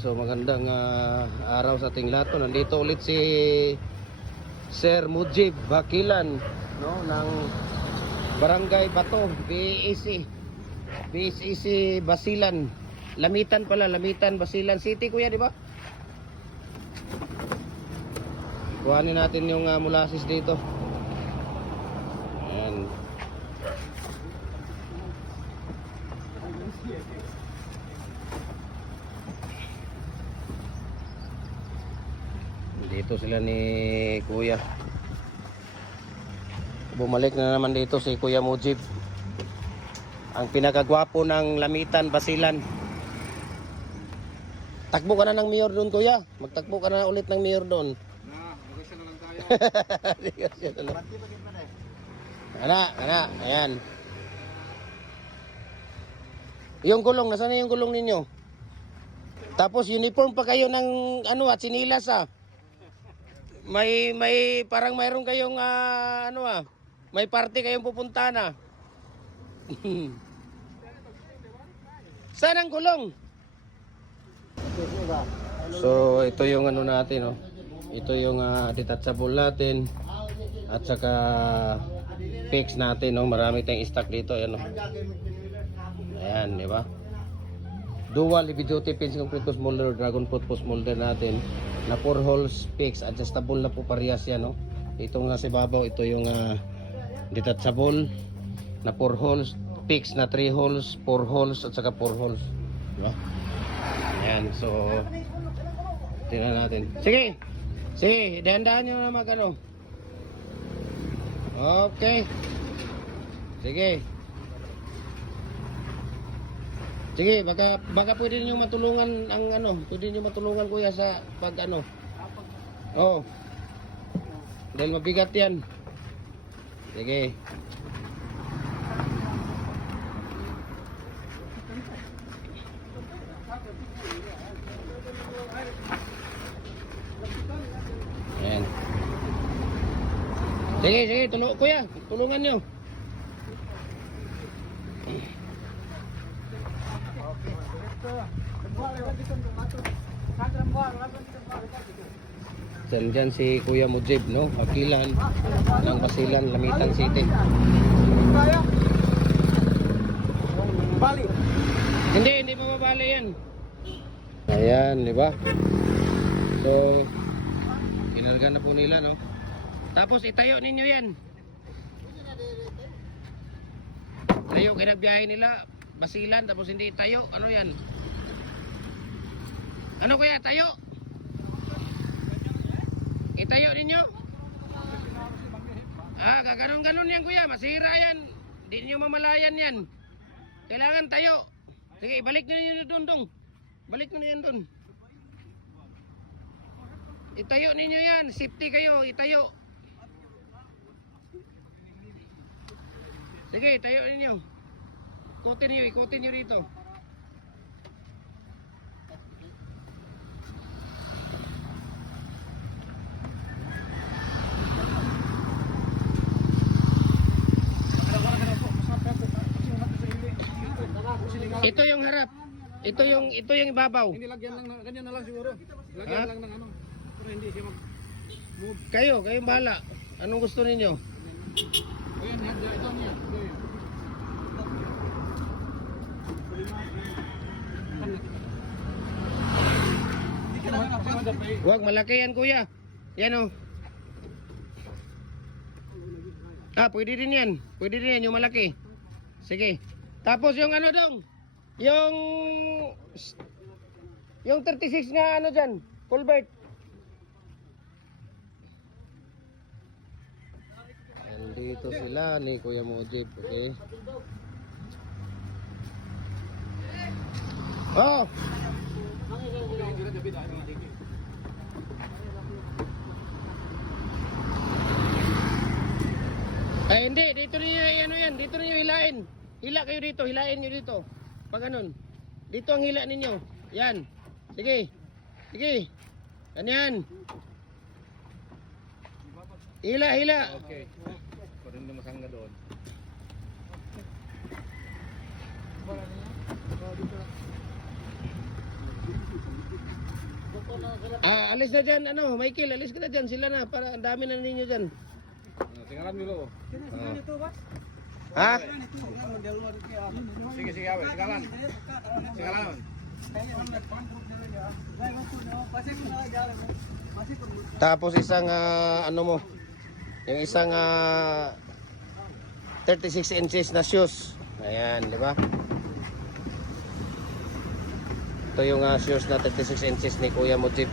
so magandang araw sa ating lahat. Nandito ulit si Sir Mujib Bakilan, no, ng Barangay Bato, BEC Basilan. Lamitan pala, Lamitan, Basilan City, kuya, di ba? Kuhanin natin yung molasses dito. Ayan. Dito sila ni Kuya. Bumalik na naman dito si Kuya Mujib, ang pinakagwapo ng Lamitan, Basilan. Takbo ka na ng mayor doon, Kuya. Magtakbo ka na ulit ng mayor doon. Negosyasyon na lang tayo. Negosyasyon na lang. Ana, ayan. Yung gulong, nasaan na yung gulong ninyo? Tapos uniform pa kayo ng at sinilas May parang mayroon kayong may party kayong pupunta na. Saan ang gulong? So ito yung natin, Ito yung detachable natin at saka fix natin, Marami tayong stock dito, ayan, Ayan, di ba? Dual heavy duty pins concrete molder, dragon fruit post molder natin na 4 holes fix, adjustable na po parehas yan, Itong nasa ibabaw, ito yung detachable na 4 holes fix na 3 holes, 4 holes at saka 4 holes, di ba? Ayan, so tingnan natin. Sige, dahan-dahan nyo na mag-ano. Okay. Sige, baka pwede niyo matulungan pwede niyo matulungan, kuya, sa dahil mabigat 'yan. Sige. Ayan. Sige, kuya, tulungan niyo. Diyan si Kuya Mujib, Bakilan ng Basilan, Lamitan City. Bali. Hindi mababali yan. Ayan, di ba? So, kinarga na po nila, Tapos itayo ninyo yan. Tayo, kinagbiyahe nila Basilan, tapos hindi itayo. Ano yan? Ano, kuya? Tayo? Itayo ninyo? Gaganon-ganon yan, kuya. Masira yan. Hindi ninyo mamalayan yan. Kailangan tayo. Sige, balik nyo ninyo doon. Balik nyo yan doon. Itayo ninyo yan. Safety kayo. Itayo. Sige, itayo ninyo. Ikutin nyo rito. Ito yung harap. Ito yung ibabaw. Hindi, lagyan lang ganyan na lang siguro. Lagyan lang ng pero hindi siya mag-move. Kayong bahala. Anong gusto ninyo? Ayan, ito niya. Huwag, malaki yan, kuya. Yan, pwede din yan. Pwede din yan, yung malaki. Sige. Tapos yung dong. Yung 36 nga dyan. Culvert. Nandito sila ni Kuya Mujib. Okay. Oh! Ay, hindi. Dito niyo yan. Dito niyo hilain. Hila kayo dito. Hilain niyo dito. Pag ganun. Dito ang hila ninyo. Yan. Sige. Ganyan. Hila. Okay. Para hindi masangga doon. Alis na dyan, ano, Michael, alis ka na dyan, sila na, para ang dami na ninyo dyan. Tingnan dulu. Ha? Sige, sige, awe. Tingnan. Tingnan. Tapos isang, ano mo, yung isang 36 inches na shoes. Ayan, di ba? Ito yung shoes na 36 inches ni Kuya Mujib.